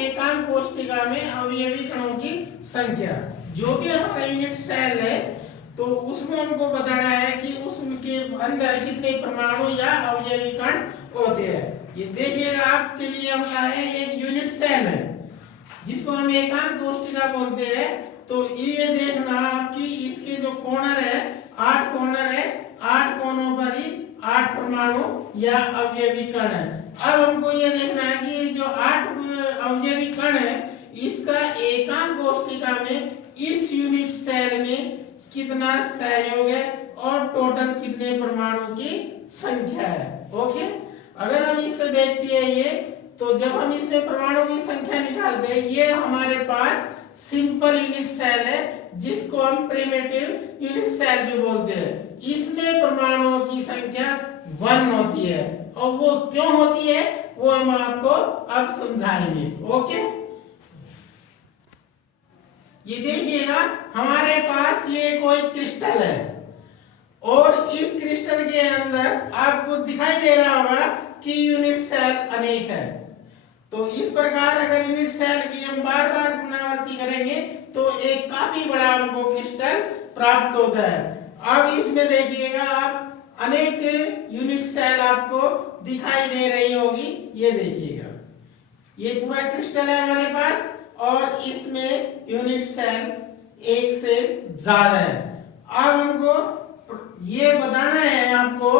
एकांक कोष्ठिका में अवयवी कणों की संख्या। जो भी हमारा यूनिट सेल है तो उसमें हमको बताना है कि उसके अंदर कितने परमाणु या अवयवी कण होते हैं। ये देखिएगा आपके लिए हमारा है एक यूनिट सेल है जिसको हम एकांक कोष्ठिका बोलते हैं। तो ये देखना कि इसके जो कॉर्नर है 8 कॉर्नर है, 8 कोनों पर ही 8 परमाणु या अवयवी कण है। अब हमको ये देखना है कि जो 8 अवयवी कण है इसका एकांक कोष्ठिका में इस यूनिट सेल में कितना सहयोग है और टोटल कितने परमाणु की संख्या है। ओके, अगर हम इससे देखते हैं ये, तो जब हम इसमें परमाणु की संख्या निकालते हैं, ये हमारे पास सिंपल यूनिट सेल है जिसको हम प्रिमिटिव यूनिट सेल भी बोलते हैं। इसमें परमाणुओं की संख्या 1 होती है और वो क्यों होती है वो हम आपको अब समझाएंगे। ओके, ये देखिएगा हमारे पास ये कोई क्रिस्टल है और इस क्रिस्टल के अंदर आपको दिखाई दे रहा होगा कि यूनिट सेल अनेक है। तो इस प्रकार अगर यूनिट सेल की हम बार बार पुनरावृत्ति करेंगे तो एक काफी बड़ा हमको क्रिस्टल प्राप्त होता है। अब इसमें देखिएगा आप अनेक यूनिट सेल आपको दिखाई दे रही होगी। ये देखिएगा ये पूरा क्रिस्टल है हमारे पास और इसमें यूनिट सेल एक से ज्यादा है। अब हमको ये बताना है आपको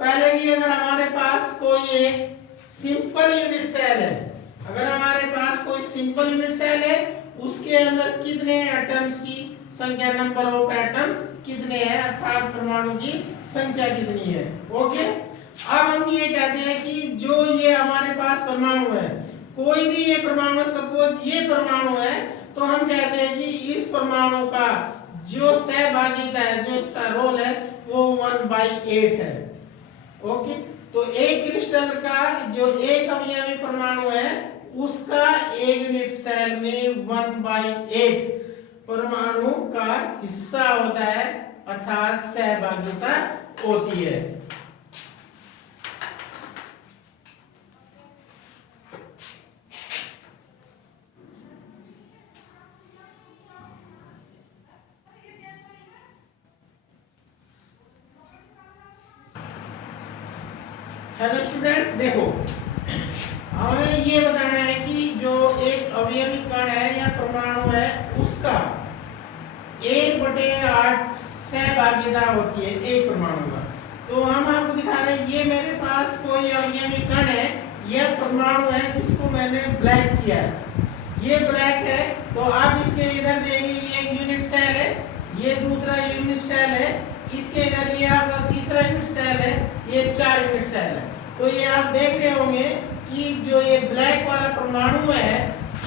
पहले कि अगर हमारे पास कोई एक सिंपल यूनिट सेल है, अगर हमारे पास कोई सिंपल यूनिट सेल है उसके अंदर कितने एटम्स की संख्या, नंबर ऑफ एटम्स कितने हैं, अर्थात परमाणु की संख्या कितनी है। ओके, अब हम ये कहते हैं कि जो ये हमारे पास परमाणु है, कोई भी ये परमाणु, सपोज ये परमाणु है, तो हम कहते हैं कि इस परमाणु का जो सहभागिता है, जो इसका रोल है वो 1/8 है। ओके, तो एक क्रिस्टल का जो एक अवयवी परमाणु है उसका एक यूनिट सेल में 1/8 परमाणु का हिस्सा होता है, अर्थात सहभागिता होती है। हेलो स्टूडेंट्स, देखो हमें ये बताना है कि जो एक अवयवी कण है या परमाणु है उसका 1/8 सहभागिता होती है एक परमाणु का। तो हम आपको दिखा रहे हैं, ये मेरे पास कोई अवयवी कण है, यह परमाणु है जिसको मैंने ब्लैक किया है। ये ब्लैक है तो आप इसके इधर देखिए ये एक यूनिट सेल है, ये दूसरा यूनिट सेल है, इसके इधर ये आपका तीसरा यूनिट सेल है, ये 4 यूनिट सेल है। तो ये आप देख रहे होंगे कि जो ये ब्लैक वाला परमाणु है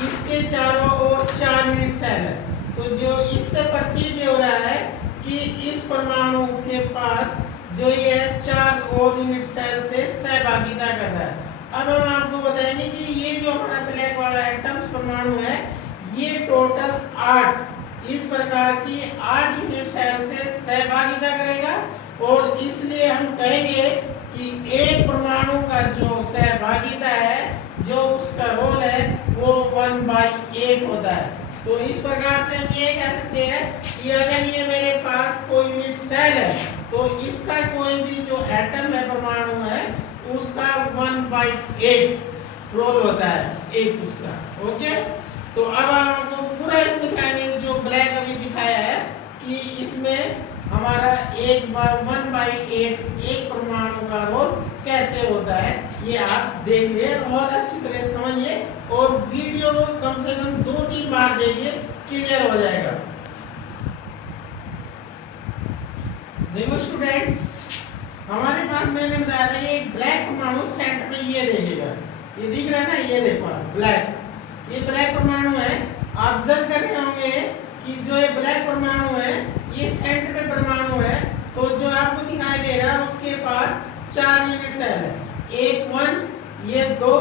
इसके चारों ओर 4 यूनिट सेल है। तो जो इससे प्रतीत हो रहा है कि इस परमाणु के पास जो ये 4 और यूनिट सेल से सहभागिता कर रहा है। अब हम आपको बताएंगे कि ये जो हमारा ब्लैक वाला एटम्स परमाणु है ये टोटल 8 इस प्रकार की 8 यूनिट सेल से सहभागिता करेगा और इसलिए हम कहेंगे कि एक परमाणु का जो सहभागिता है, जो उसका रोल है वो 1/8 होता है। तो इस प्रकार से हम ये कह सकते हैं कि अगर ये मेरे पास कोई यूनिट सेल है तो इसका कोई भी जो एटम है, परमाणु है, उसका 1/8 रोल होता है एक उसका। ओके, तो अब आपको पूरा इसमें दिखाएंगे जो ब्लैक अभी दिखाया है कि इसमें हमारा 1/8 एक परमाणु का रोल कैसे होता है, ये आप देखिए और अच्छी तरह समझिए और वीडियो को कम से कम 2-3 बार देखिए, क्लियर हो जाएगा। देखो स्टूडेंट्स, हमारे पास मैंने बताया था ये ब्लैक परमाणु सेंटर में ये देखेगा, ये दिख रहा है ना, ये देखो ब्लैक, ये ब्लैक परमाणु है। आप जज कर रहे होंगे कि जो ये ब्लैक परमाणु है ये सेंटर में परमाणु है, तो जो आपको दिखाई दे रहा है उसके पास 4 यूनिट सेल है, एक 1, ये 2,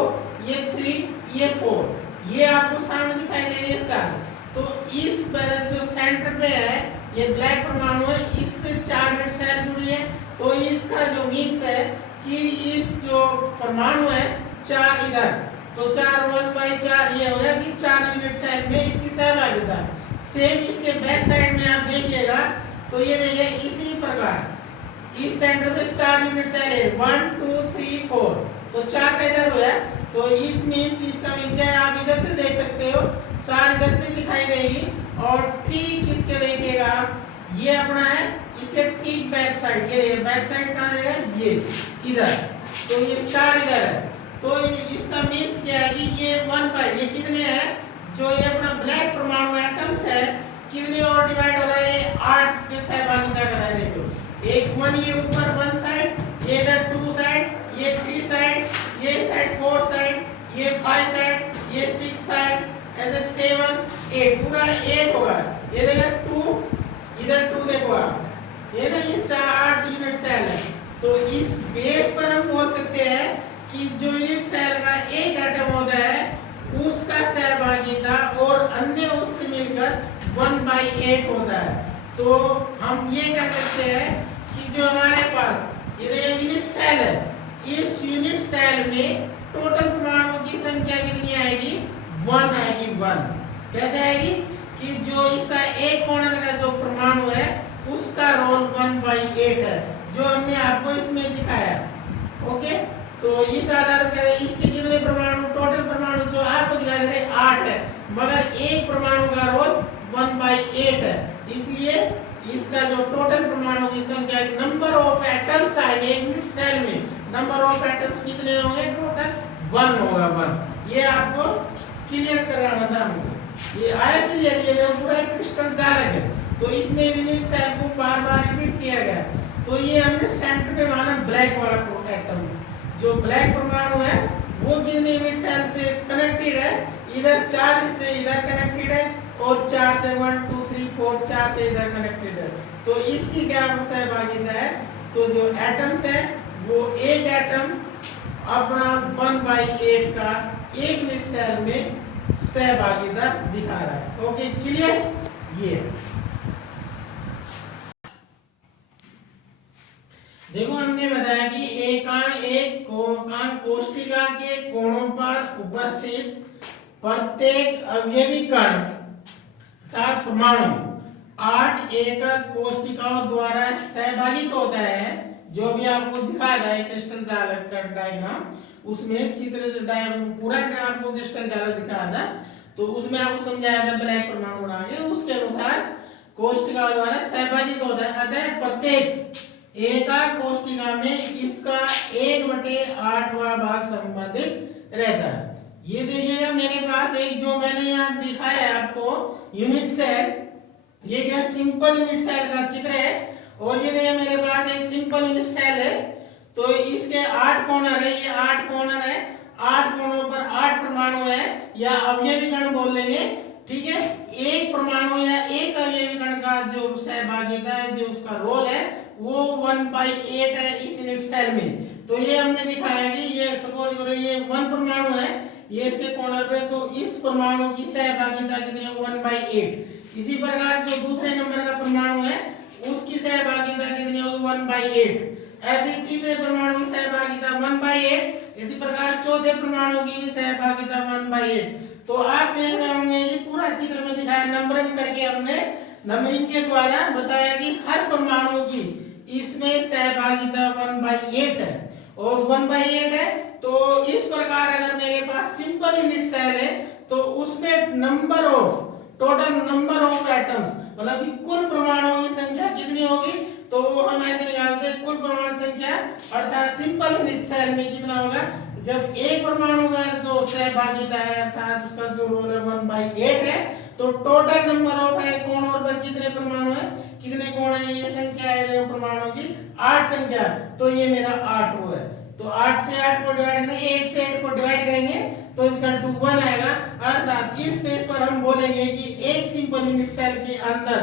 ये 3, ये 4, ये आपको सामने दिखाई दे रही है 4। तो इस पर जो सेंटर पे है ये ब्लैक परमाणु है, इससे 4 यूनिट सेल जुड़ी है। तो इसका जो मीन्स है कि इस जो परमाणु है 4 इधर तो 4 1/4 ये हो गया कि 4 यूनिट सेल में इसकी सहभागिता। सेम इसके बैक साइड में आप देखिएगा तो ये देखिए इसी प्रकार इस सेंटर में 4 यूनिट सेल है 1 2 3 4 तो 4 का इधर हुआ तो इस मींस इसका मींस है आप इधर से देख सकते हो 4 इधर से दिखाई देगी और ठीक इसके देखिएगा ये अपना है इसके ठीक बैक साइड ये देखिए बैक साइड कहाँ है ये इधर तो ये 4 इधर है तो इसका मींस क्या है कि ये 1 ये कितने हैं जो ये अपना ब्लैक परमाणु एटम्स है कितने और डिवाइड हो रहा है 8 के सहभागिता कर रहा है देखो एक 1 ये ऊपर 1 साइड ये इधर 2 साइड ये 3 साइड ये साइड 4 साइड ये 5 साइड ये 6 साइड ऐसे 7 8 पूरा 8 होगा ये देखो 2 इधर 2 देखो आप ये ना ये 8 यूनिट सेल है तो इस बेस पर हम बोल सकते हैं कि जो यूनिट सेल का एक एटम होता है उसका सहभागिता और अन्य उससे मिलकर 1/8 होता है तो हम ये कह सकते हैं कि जो हमारे पास ये यूनिट सेल है इस यूनिट सेल में टोटल परमाणुओं की संख्या कितनी आएगी 1 आएगी 1 कैसे आएगी कि जो इसका एक कोण का जो परमाणु है उसका रोल 1/8 है जो हमने आपको इसमें दिखाया ओके तो इस आधार पर इसके कितने परमाणु टोटल परमाणु जो आपको दिखाई दे रहे 8 है मगर एक परमाणु का रोल 1/8 है इसलिए इसका जो टोटल परमाणु की संख्या नंबर ऑफ एटम्स आएंगे एक यूनिट सेल में नंबर ऑफ एटम्स कितने होंगे टोटल 1 होगा 1 ये आपको क्लियर कराना था हमको ये आया क्लियर ये देखो पूरा क्रिस्टल जालक है तो इसमें यूनिट सेल को बार-बार रिपीट किया गया तो ये हमने सेंटर पे माना ब्लैक वाला एटम जो ब्लैक परमाणु है वो कितने यूनिट सेल से कनेक्टेड है इधर 4 से इधर कनेक्टेड है और 4 से 1 2 3 4 4 से इधर कनेक्टेड है तो इसकी क्या सहभागिता है तो जो एटम्स है वो एक एटम अपना 1/8 का एक यूनिट सेल में सहभागिता दिखा रहा है ओके क्लियर ये देखो हमने बताया कि एक कोष्ठिका के कोणों पर उपस्थित प्रत्येक अवयवी कण का परमाणु 8 एकक कोष्ठिकाओं द्वारा सहभागित होता है जो भी आपको दिखाया गया क्रिस्टल जालक का डायग्राम उसमें चित्र पूरा आपको क्रिस्टल जालक दिखाया था तो उसमें आपको समझाया था ब्लैक परमाणु बना के उसके अनुसार कोष्ठिकाओं द्वारा सहभागित होता है अतः प्रत्येक एकाक कोष्ठिका में इसका 1/8वां भाग संबंधित रहता है ये देखिएगा मेरे पास एक जो मैंने यहाँ दिखाया है आपको यूनिट सेल ये क्या सिंपल यूनिट सेल का चित्र है और ये देखिए मेरे पास एक सिंपल यूनिट सेल है तो इसके 8 कॉर्नर है ये 8 कॉर्नर है 8 कोणों पर 8 परमाणु है या अवयवी कण बोल लेंगे ठीक है एक परमाणु या एक अवयवी कण का जो सहभागिता है जो उसका रोल है वो 1/8 है इस यूनिट सेल में तो ये हमने दिखाया कि ये सपोज करो ये 1 परमाणु है ये इसके कॉर्नर पे तो इस परमाणु की सहभागिता कितनी है 1/8 इसी प्रकार जो दूसरे नंबर का परमाणु है उसकी सहभागिता कितनी होगी 1/8 ऐसे तीसरे परमाणु की सहभागिता 1/8 इसी प्रकार चौथे परमाणु की भी सहभागिता 1/8 तो आप देख रहे होंगे कि पूरा चित्र में दिखाया नंबरिंग करके हमने नंबरिंग के द्वारा बताया कि हर परमाणु की इसमें सहभागिता 1/8 है और 1/8 है तो इस प्रकार अगर मेरे पास सिंपल यूनिट सेल है तो उसमें number of total number of atoms मतलब कि कुल परमाणुओं की संख्या कितनी होगी तो हम ऐसे निकालते हैं कुल परमाणु संख्या अर्थात सिंपल यूनिट सेल में कितना होगा जब एक परमाणु का जो सहभागिता है अर्थात उसका जो रोल है 1/8 है तो टोटल नंबर ऑफ है कोणों पर कितने परमाणु है कितने कोण है ये संख्या है देखो परमाणु की 8 संख्या तो ये मेरा 8 वो है तो 8 से 8 को डिवाइड करेंगे 8 से 8 को डिवाइड करेंगे तो इसका 1 आएगा अर्थात इस पेज पर हम बोलेंगे कि एक सिंपल यूनिट सेल के अंदर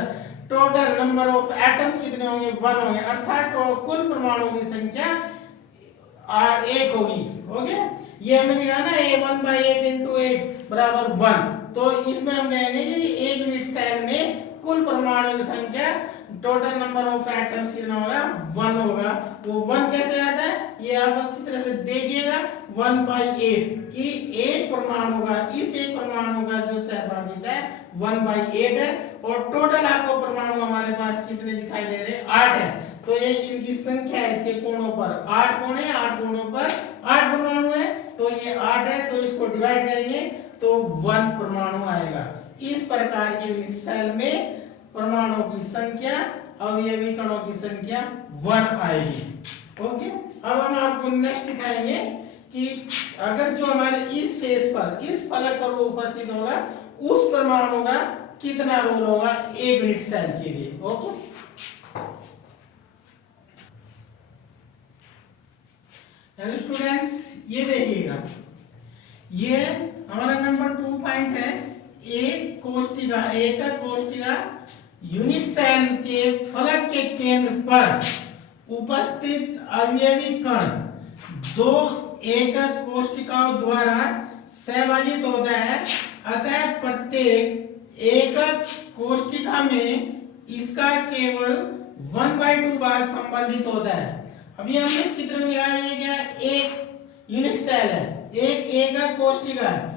टोटल नंबर ऑफ एटम्स कितने होंगे 1 होंगे अर्थात कुल परमाणुओं की संख्या 1 होगी ओके ये हमने दिखा ना 1/8 × 8 = 1 तो इसमें हम कहेंगे कि एक यूनिट सेल में कुल परमाणुओं की संख्या टोटल नंबर ऑफ एटम्स कितना होगा 1 होगा। वो 1 कैसे आता है ये आप अच्छी तरह से देखिएगा 1/8 कि एक परमाणु का इस एक परमाणु का जो सहभागिता है 1/8 है और टोटल आपको परमाणु हमारे पास कितने दिखाई दे रहे हैं 8 है। तो ये इनकी संख्या है इसके कोणों पर 8 कोण है 8 कोणों पर 8 परमाणु है तो ये 8 है तो इसको डिवाइड करेंगे तो 1 परमाणु आएगा। इस प्रकार के यूनिट सेल में परमाणुओं की संख्या अवयवी कणों की संख्या 1 आएगी। ओके अब हम आपको नेक्स्ट दिखाएंगे कि अगर जो हमारे इस फेस पर इस फलक पर वो उपस्थित होगा उस परमाणु का कितना रोल होगा एक यूनिट सेल के लिए। ओके हेलो स्टूडेंट्स ये देखिएगा ये हमारा नंबर 2 पॉइंट है एक कोष्ठिका यूनिट सेल के फलक के केंद्र पर उपस्थित अवयवी कण दो एकक कोष्ठिकाओं द्वारा सहभाजित होता है अतः प्रत्येक एकक कोष्ठिका में इसका केवल 1/2 भाग संबंधित होता है। अभी हमने चित्र में दिखाया ये क्या एक यूनिट सेल है एक एकक कोष्ठिका है।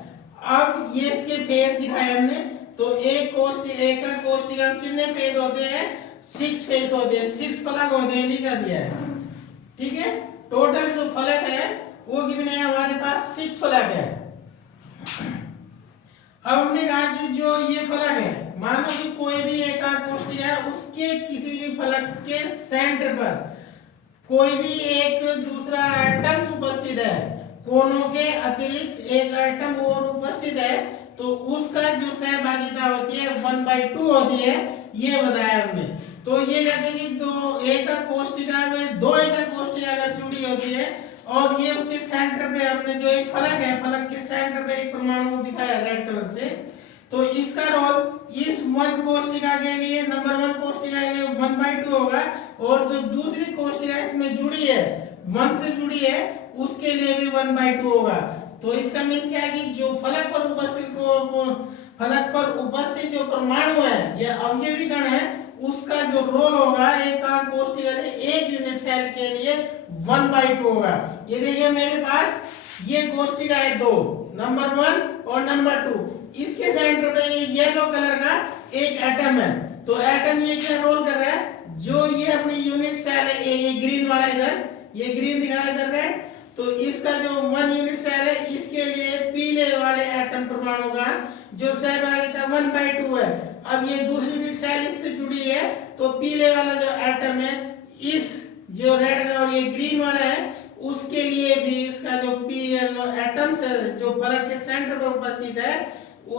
अब ये इसके फेस दिखाए हमने तो एक कोष्ठिका में कितने फेस होते हैं 6 फेस होते हैं 6 फलक होते हैं लिखा दिया है। ठीक है टोटल जो फलक है वो कितने हैं हमारे पास 6 फलक है। अब हमने कहा कि जो ये फलक है मानो कि कोई भी एकक कोष्ठिका है उसके किसी भी फलक के सेंटर पर कोई भी एक दूसरा एटम उपस्थित है कोनों के अतिरिक्त एक एटम और उपस्थित है तो उसका जो सहभागिता होती है 1/2 होती है ये बताया हमने। तो ये कहते हैं कि दो एकक कोष्ठिका में दो एकक कोष्ठिका अगर जुड़ी होती है और ये उसके सेंटर पे हमने जो एक फलक है फलक के सेंटर पे एक परमाणु दिखाया रेड कलर से तो इसका रोल इस 1 कोष्ठिका के लिए नंबर 1 कोष्ठिका के लिए 1/2 होगा और जो दूसरी कोष्ठिका इसमें जुड़ी है 1 से जुड़ी है उसके लिए भी 1/2 होगा। तो इसका मीन्स क्या है कि जो फलक पर उपस्थित जो परमाणु है या अवयवी कण है उसका जो रोल होगा एकांक कोष्ठिका के एक यूनिट सेल के लिए 1/2 होगा। ये देखिए मेरे पास ये कोष्ठिका है 2 नंबर 1 और नंबर 2 इसके सेंटर पे येलो कलर का एक एटम है तो एटम ये क्या रोल कर रहा है जो ये अपनी यूनिट सेल है ये ग्रीन वाला इधर ये ग्रीन दिखाया इधर रेड तो इसका जो 1 यूनिट सेल है इसके लिए पीले वाले एटम परमाणु का जो सहभागिता 1/2 है। अब ये दूसरी यूनिट सेल इससे जुड़ी है तो पीले वाला जो एटम है इस जो रेड का और ये ग्रीन वाला है उसके लिए भी इसका जो पीएल एटम्स है जो फलक के सेंटर पर उपस्थित है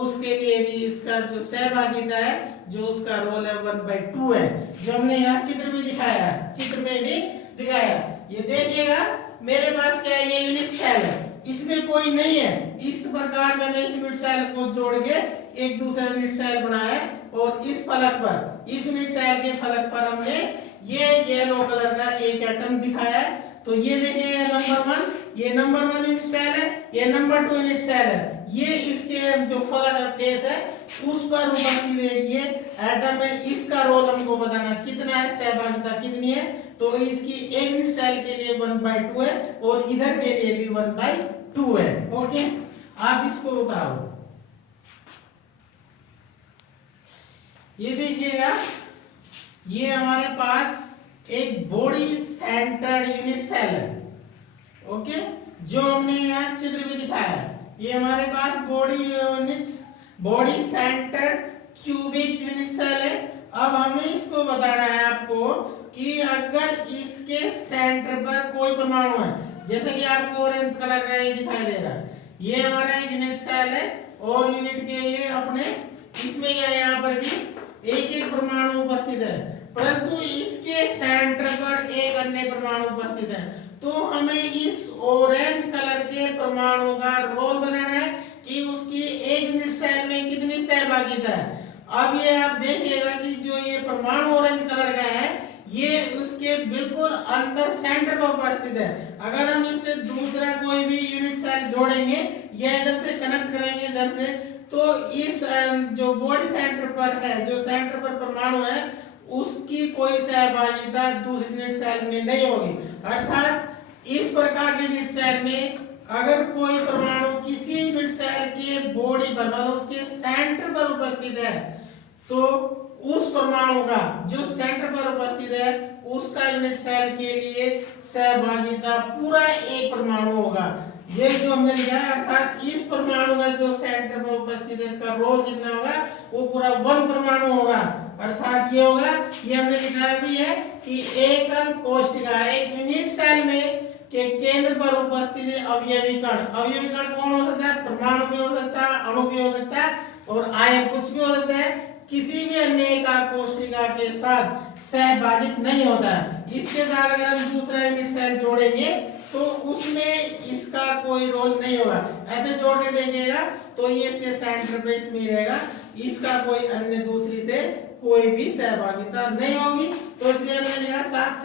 उसके लिए भी इसका जो सहभागिता है जो उसका रोल है 1/2 है जो हमने यहाँ चित्र में दिखाया है चित्र में भी दिखाया। ये देखिएगा मेरे पास क्या है ये यूनिट सेल है इसमें कोई नहीं है इस प्रकार मैंने इस यूनिट सेल को जोड़ के एक दूसरा यूनिट सेल बनाया और इस फलक पर इस यूनिट सेल के फलक पर हमने ये येलो कलर का एक एटम दिखाया है। तो ये देखिए नंबर 1 ये नंबर 1 यूनिट सेल है ये नंबर 2 यूनिट सेल है ये इसके जो फलक का फेस है उस पर उपस्थित देखिए एटम है इसका रोल हमको बताना कितना है सहभागिता कितनी है तो इसकी एक यूनिट सेल के लिए 1/2 है और इधर के लिए भी 1/2 है। ओके आप इसको उतारो ये देखिएगा ये हमारे पास एक बॉडी सेंटर्ड यूनिट सेल है। ओके जो हमने यहाँ चित्र में दिखाया है ये हमारे पास body centred cubic unit cell है। अब हमें इसको बताना है आपको कि अगर इसके सेंटर पर कोई परमाणु है जैसे कि आपको ऑरेंज कलर का ये दिखाई दे रहा है ये हमारा एक यूनिट सेल है और यूनिट के ये अपने इसमें क्या यहाँ पर भी एक परमाणु उपस्थित है परंतु इसके सेंटर पर एक अन्य परमाणु उपस्थित है तो हमें इस ऑरेंज कलर के परमाणु का रोल बताना है कि उसकी एक यूनिट सेल में कितनी सहभागिता है। अब ये आप देखिएगा कि जो ये परमाणु ऑरेंज कलर का है ये उसके बिल्कुल अंदर सेंटर पर उपस्थित है। अगर हम इससे दूसरा कोई भी यूनिट सेल जोड़ेंगे या इधर से कनेक्ट करेंगे इधर से तो इस जो बॉडी सेंटर पर है जो सेंटर पर परमाणु है उसकी कोई सहभागिता दूसरी यूनिट सेल में नहीं होगी। अर्थात इस प्रकार के यूनिट सेल में अगर कोई परमाणु किसी यूनिट सेल के बॉडी पर मतलब उसके सेंटर पर उपस्थित है तो उस परमाणु का जो सेंटर पर उपस्थित है उसका यूनिट सेल के लिए सहभागिता पूरा एक परमाणु होगा। ये जो हमने लिखा है अर्थात इस परमाणु का जो सेंटर पर उपस्थित है इसका रोल कितना होगा, वो पूरा 1 परमाणु होगा। अर्थात ये होगा, ये हमने लिखा भी है कि एक कोशिका एक यूनिट सेल में के केंद्र पर उपस्थित अवयवी कण। अवयवी कण कौन हो सकता है, परमाणु भी हो सकता है, अणु भी हो सकता है और आयन कुछ भी हो सकता है, किसी भी अन्य एकाक कोशिका के साथ सहभागित नहीं होता है। इसके साथ अगर हम दूसरा यूनिट सेल जोड़ेंगे तो उसमें इसका कोई रोल नहीं होगा। ऐसे जोड़ के देखिएगा तो ये इसके सेंटर पे इसमें रहेगा, इसका कोई अन्य दूसरी से कोई भी सहभागिता नहीं होगी। तो इसलिए हमने लिखा साथ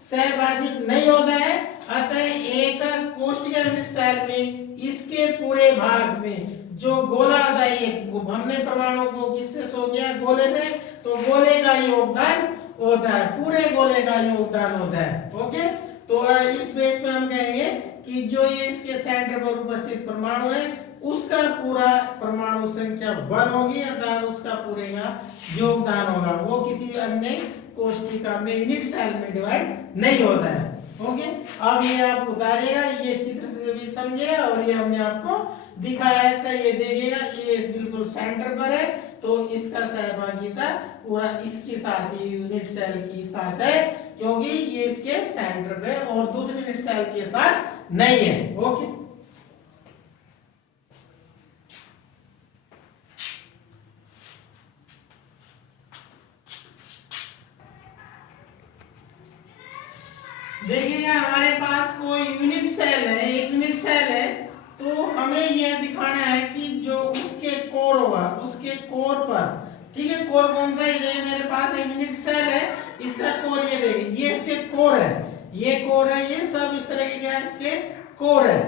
सहभागित नहीं होता है। अतः एक कोशिका यूनिट सेल में इसके पूरे भाग में जो गोला होता है, ये हमने परमाणु को किससे शो किया, गोले से, तो गोले का योगदान होता है, पूरे गोले का योगदान होता है। ओके, तो इस बेस पे हम कहेंगे कि जो ये इसके सेंटर पर उपस्थित परमाणु है उसका पूरा परमाणु संख्या 1 होगी, अर्थात उसका पूरे का योगदान होगा, वो किसी अन्य कोशिका में यूनिट सेल में डिवाइड नहीं होता है। ओके, अब ये आप उतारिएगा, ये चित्र से भी समझिएगा और ये हमने आपको दिखाया है इसका, ये देखिएगा ये बिल्कुल सेंटर पर है तो इसका सहभागिता पूरा इसके साथ ही यूनिट सेल के साथ है क्योंकि ये इसके सेंटर पे और दूसरे यूनिट सेल के साथ नहीं है। ओके, देखिएगा हमारे पास कोई यूनिट सेल है, एक यूनिट सेल है, तो हमें यह दिखाना है कि जो उसके कोर होगा उसके कोर पर, ठीक है, कोर कौन सा है, ये मेरे पास एक यूनिट सेल है, इसका कोर ये देखिए, ये इसके कोर है, ये कोर है, ये सब इस तरह के क्या है इसके कोर है,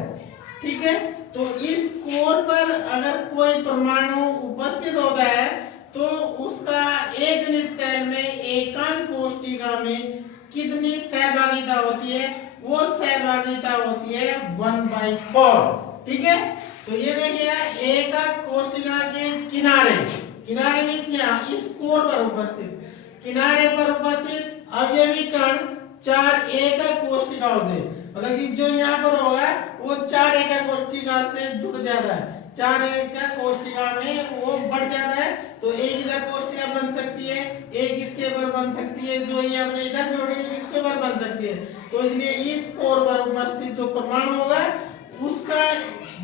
ठीक है। तो इस कोर पर अगर कोई परमाणु उपस्थित होता है तो उसका एक यूनिट सेल में एकांक कोशिका में कितनी सहभागिता होती है, वो सहभागिता होती है 1/4, ठीक है। तो ये देखिएगा एक कोशिका के किनारे, किनारे मींस यहाँ इस कोर पर उपस्थित, किनारे पर उपस्थित अवयवी कण 4 एकक कोशिका होते हैं, मतलब कि जो यहाँ पर होगा वो 4 एकक कोशिका से जुड़ जाता है, 4 एकक कोशिका में वो बढ़ जाता है, तो एक इधर कोशिका बन सकती है, एक इसके ऊपर बन सकती है, जो ये हमने इधर जोड़ी है इसके ऊपर बन सकती है। तो इसलिए इस कोर पर उपस्थित जो परमाणु होगा उसका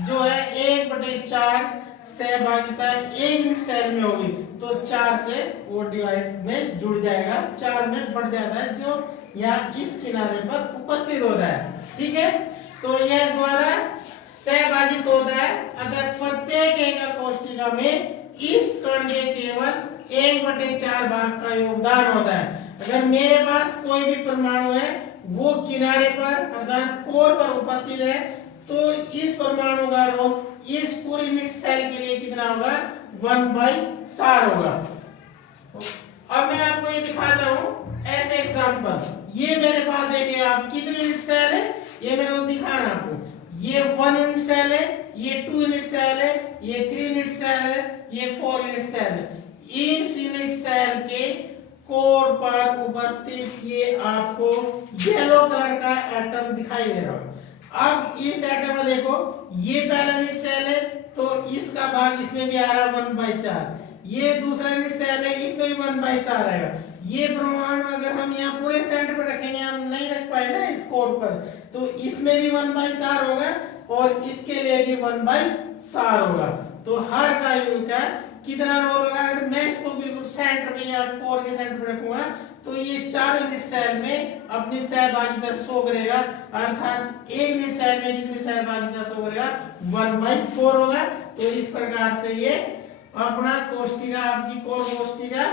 जो है 1/4 सहभागिता एक सेल में होगी, तो 4 से वो डिवाइड में जुड़ जाएगा, 4 में बढ़ जाता है जो यहाँ इस किनारे पर उपस्थित होता है, ठीक है। तो यह द्वारा सहभागित होता है, अतः प्रत्येक एकक कोशिका में इस कण के केवल 1/4 भाग का योगदान होता है। अगर मेरे पास कोई भी परमाणु है वो किनारे पर अर्थात कोर पर उपस्थित है तो इस परमाणु का रोल इस पूरे यूनिट सेल के लिए कितना होगा, 1/4 होगा। अब मैं आपको ये दिखाता हूँ ऐसे एग्जांपल, ये मेरे पास देखिए आप कितने यूनिट सेल है, ये मेरे को दिखाना आपको, ये 1 यूनिट सेल है, ये 2 यूनिट सेल है, ये 3 यूनिट सेल है, ये 4 यूनिट सेल है। इस यूनिट सेल के कोर पर उपस्थित ये आपको येलो कलर का एटम दिखाई दे रहा है। अब इस एटम में देखो ये पहला यूनिट सेल है तो इसका भाग इसमें भी आ रहा है 1/4, ये दूसरा यूनिट सेल है इसमें भी 1/4 आएगा। ये परमाणु अगर हम यहाँ पूरे सेंटर पर रखेंगे, हम नहीं रख पाए ना इस कोर पर, तो इसमें भी 1/4 होगा और इसके लिए भी 1/4 होगा। तो हर का यूनिट का कितना रोल होगा, अगर मैं इसको बिल्कुल सेंटर में या कोर के सेंटर पे रखूंगा तो ये 4 यूनिट सेल में अपनी सहभागिता शो करेगा, अर्थात एक यूनिट सेल में कितनी सहभागिता शो करेगा, 1/4 होगा। तो इस प्रकार से ये अपना कोशिका आपकी कोर कोशिका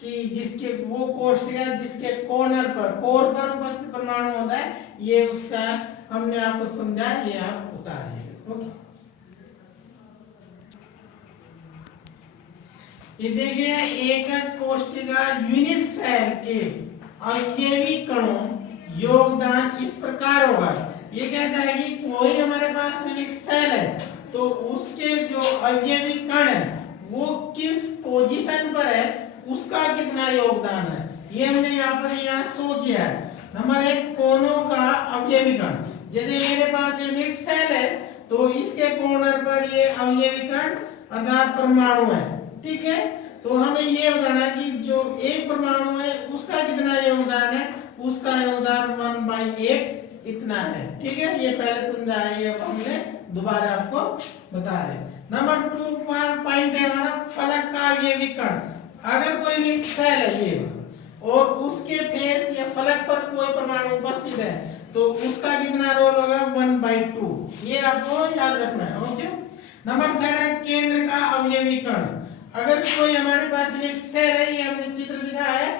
कि जिसके वो कोशिका जिसके कोर पर उपस्थित परमाणु होता है, ये उसका हमने आपको समझा, ये आप उतारिए। ओके, ये देखिए एकक कोष्ठिका यूनिट सेल के अवयवी कणों योगदान इस प्रकार होगा। ये कहता है कि कोई हमारे पास यूनिट सेल है तो उसके जो अवयवी कण है वो किस पोजीशन पर है, उसका कितना योगदान है, ये हमने यहाँ शो किया है। नंबर 1 कोनों का अवयवी कण, जैसे मेरे पास यूनिट सेल है तो इसके कॉर्नर पर ये अवयवी कण अर्थात परमाणु है, ठीक है। तो हमें ये बताना है कि जो एक परमाणु है उसका कितना योगदान है, उसका योगदान 1/8 इतना है, ठीक है। ये पहले समझाया है, अब हमने दोबारा आपको बता रहे। नंबर 2 पॉइंट है हमारा फलक का अवयवी कण। अगर कोई यूनिट सेल है ये और उसके फेस या फलक पर कोई परमाणु उपस्थित है तो उसका कितना रोल होगा 1/2, ये आपको याद रखना है, ओके। नंबर 3 है केंद्र का अवयवी कण। अगर कोई हमारे पास यूनिट सेल है, ये हमने चित्र दिखाया है,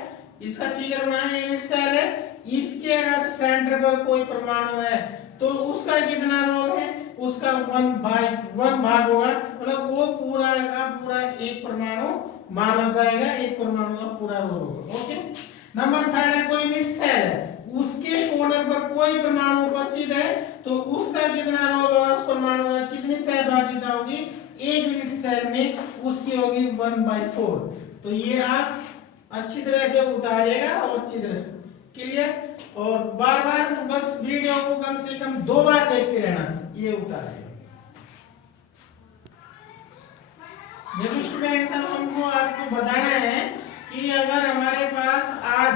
इसका फिगर बनाया है, यूनिट सेल है, इसके अगर सेंटर पर कोई परमाणु है तो उसका कितना रोल है, उसका 1/1 भाग होगा, मतलब वो पूरा का पूरा एक परमाणु माना जाएगा, एक परमाणु का पूरा रोल होगा, ओके। नंबर 3 है कोई यूनिट सेल है, उसके कॉर्नर पर कोई परमाणु उपस्थित है तो उसका कितना रोल होगा, उस परमाणु का कितनी सहभागिता होगी एक यूनिट सेल में, उसकी होगी 1/4। तो ये आप अच्छी तरह से उतारिएगा और चित्र क्लियर, और बार बार बस वीडियो को कम से कम 2 बार देखते रहना, ये उतारेगा। देखो स्टूडेंट, हमको आपको बताना है कि अगर हमारे पास आज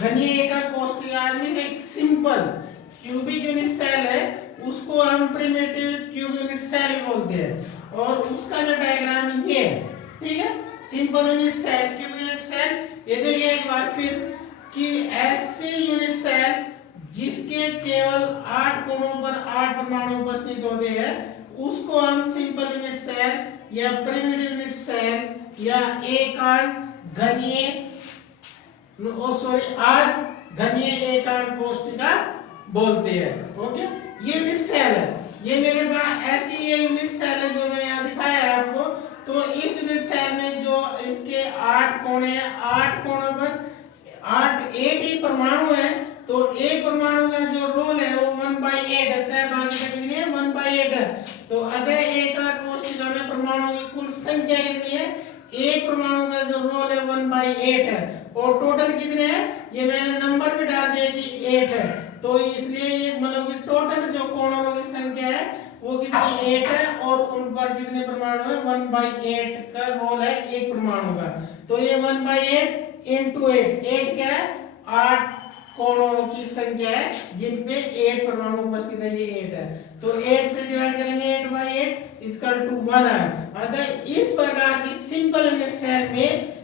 घनीय एकक कोष्ठिका में एक सिंपल क्यूबिक यूनिट सेल है, उसको हम प्रिमिटिव क्यूब यूनिट सेल बोलते हैं, और उसका जो डायग्राम ये है, ठीक है। Simple unit cell, cube unit cell, ये देखिए एक बार फिर कि ऐसे यूनिट सेल जिसके केवल 8 कोणों पर 8 परमाणु उपस्थित होते हैं उसको हम सिंपल यूनिट सेल या प्रिमिटिव यूनिट सेल या एकांक घनीय घनीय एकांक कोष्ठिका बोलते हैं, ओके। ये यूनिट सेल है, ये मेरे पास ऐसी ये यूनिट सेल है जो मैं यहाँ दिखाया है आपको। तो इस यूनिट सेल में जो इसके 8 कोण हैं, 8 कोणों पर 8 ही परमाणु है, तो एक परमाणु का जो रोल है वो 1/8 है, सहभागिता कितनी है 1/8 है। तो अतः एकांक कोष्ठिका में परमाणुओं की कुल संख्या कितनी है, एक परमाणु का जो रोल है 1/8 है, और टोटल कितने हैं, ये मैंने नंबर भी डाल दिया कि 8 है, तो इसलिए ये मतलब कि टोटल जो कोणों की संख्या है वो कितनी 8 है, और उन पर कितने परमाणु है 1/8 का रोल है एक परमाणु का। तो ये 1/8 into 8 क्या है 8 कोणों की संख्या है जिनपे 8 परमाणु उपस्थित है, ये 8 है। तो 8 से डिवाइड करेंगे 8/8 इक्वल टू 1 है। अतः इस प्रकार की सिंपल यूनिट सेल में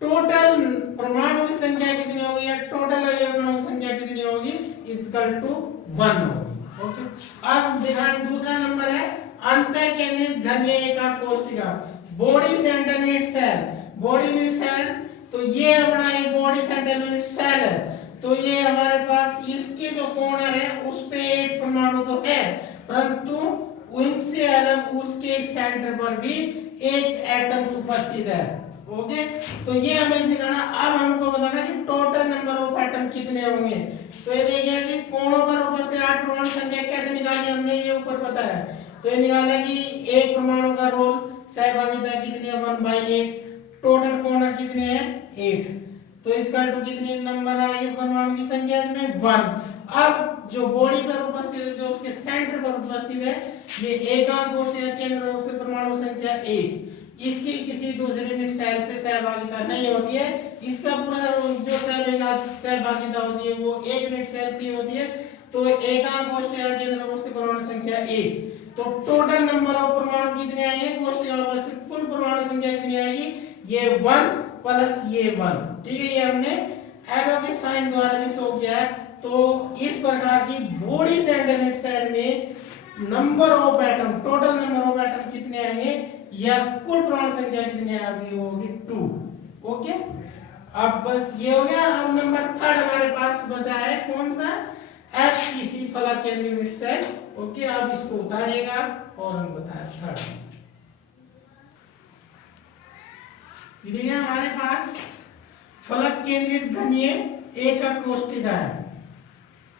टोटल परमाणु की संख्या कितनी होगी या टोटल अवयवों की संख्या कितनी होगी इक्वल टू 1 होगी, ओके। अब ध्यान दूसरा नंबर है अंतः केंद्रित घनीय एकांक कोष्ठिका, body centre unit cell. Body unit cell, तो ये अपना एक बॉडी सेंटर यूनिट सेल है, तो ये हमारे पास इसके जो कॉर्नर है उस पे 8 परमाणु तो है, परंतु उनसे अलग उसके सेंटर पर भी एक एटम उपस्थित है, ओके। तो ये हमें दिखाना, अब हमको बताना कि टोटल नंबर ऑफ एटम कितने होंगे। तो ये देखिए कि कोणों पर उपस्थित 8 परमाणु संख्या कैसे निकाली हमने, ये ऊपर पता है। तो ये निकाला कि एक परमाणु का रोल सहभागिता कितनी है 1/8, टोटल कोण कितने हैं 8, तो इसका टू कितने नंबर आएंगे परमाणु की संख्या में 1। अब जो बॉडी पर उपस्थित है, जो उसके सेंटर पर उपस्थित है, ये एकांक कोष्ठिका केंद्र उसके परमाणु संख्या 1, इसकी किसी दूसरे यूनिट सेल से सहभागिता नहीं होती है, इसका पूरा जो सहभागिता होती है वो एक यूनिट सेल से होती है। तो एकांक कोष्ठिका केंद्र उसके परमाणु संख्या 1, तो टोटल नंबर ऑफ परमाणु कितने आएंगे कोष्ठिका में उपस्थित कुल परमाणु संख्या कितनी आएगी, ये 1 प्लस ये 1, ठीक है। ये हमने एरो के साइन द्वारा भी शो किया है। तो इस प्रकार की बॉडी सेंटर यूनिट सेल में number of atom, total number of atom कितने आएंगे या कुल परमाणु संख्या कितनी आएगी, वो होगी 2, ओके। अब बस ये हो गया। अब नंबर 3 हमारे पास बचा है कौन सा, FCC फलक केंद्रीय यूनिट सेल, ओके। अब इसको उतारिएगा और हम बताएं 3। देखिए हमारे पास फलक केंद्रित घनीय एकक कोष्ठिका है,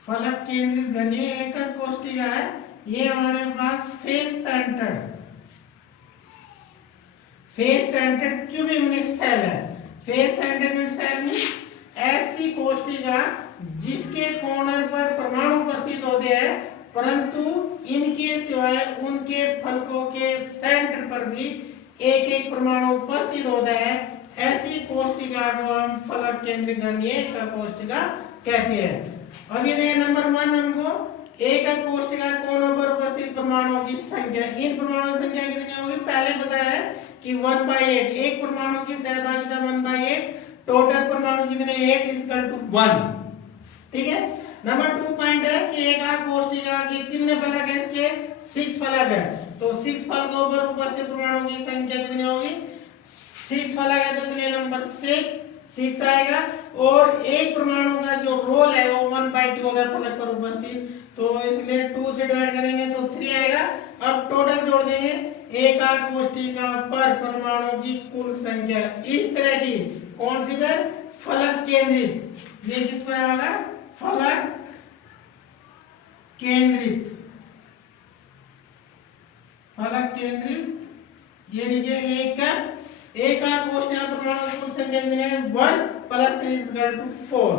फलक केंद्रित घनीय एकक कोष्ठिका है। ये हमारे पास face centred cubic unit cell है। फेस सेंटर्ड यूनिट सेल में ऐसी कोष्ठिका जिसके कॉर्नर पर परमाणु उपस्थित होते हैं, परंतु इनके सिवाय उनके फलकों के सेंटर पर भी एक एक परमाणु उपस्थित होता है, ऐसी कोष्ठिका को हम फलक केंद्रित घनीय एकक कोष्ठिका कहते हैं। अब ये देखिए नंबर 1 हमको एकक कोष्ठिका कोनों पर उपस्थित परमाणुओं की संख्या, इन परमाणुओं की संख्या कितनी होगी पहले बताया है कि 1/8, एक परमाणु की सहभागिता 1/8, टोटल परमाणु कितने 8 = 1। ठीक है। नंबर 2 पॉइंट है कि एकक कोष्ठिका के कितने फलक है, इसके 6 फलक है, तो 6 फलकों पर उपस्थित परमाणुओं की संख्या कितनी होगी 6 फलक है, तो इसलिए नंबर 6 आएगा। और एक परमाणु का जो रोल है वो 1/2 होगा फलक पर उपस्थित, तो इसलिए 2 से डिवाइड करेंगे तो 3 आएगा। अब टोटल जोड़ देंगे, एकक कोष्ठिका पर परमाणु की कुल संख्या इस तरह की, कौन सी पर फलक केंद्रित, ये किस पर आएगा फलक केंद्रित, फलक केंद्रित, ये देखिए एकक कोष्ठिका परमाणु की कुल संख्या कितनी है 1 + 3 = 4।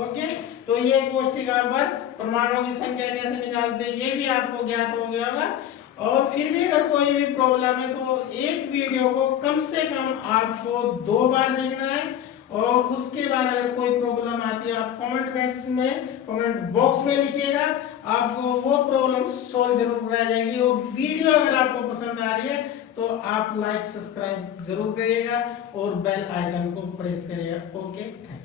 ओके, तो ये कोष्ठिका पर परमाणुओं की संख्या कैसे निकालते हैं ये भी आपको ज्ञात हो गया होगा। और फिर भी अगर कोई भी प्रॉब्लम है तो एक वीडियो को कम से कम आपको 2 बार देखना है, और उसके बाद अगर कोई प्रॉब्लम आती है आप कमेंट बॉक्स में लिखिएगा, आपको वो प्रॉब्लम सॉल्व जरूर कराई जाएगी। और वीडियो अगर आपको पसंद आ रही है तो आप लाइक सब्सक्राइब जरूर करिएगा और बेल आइकन को प्रेस करिएगा। Okay, thank you.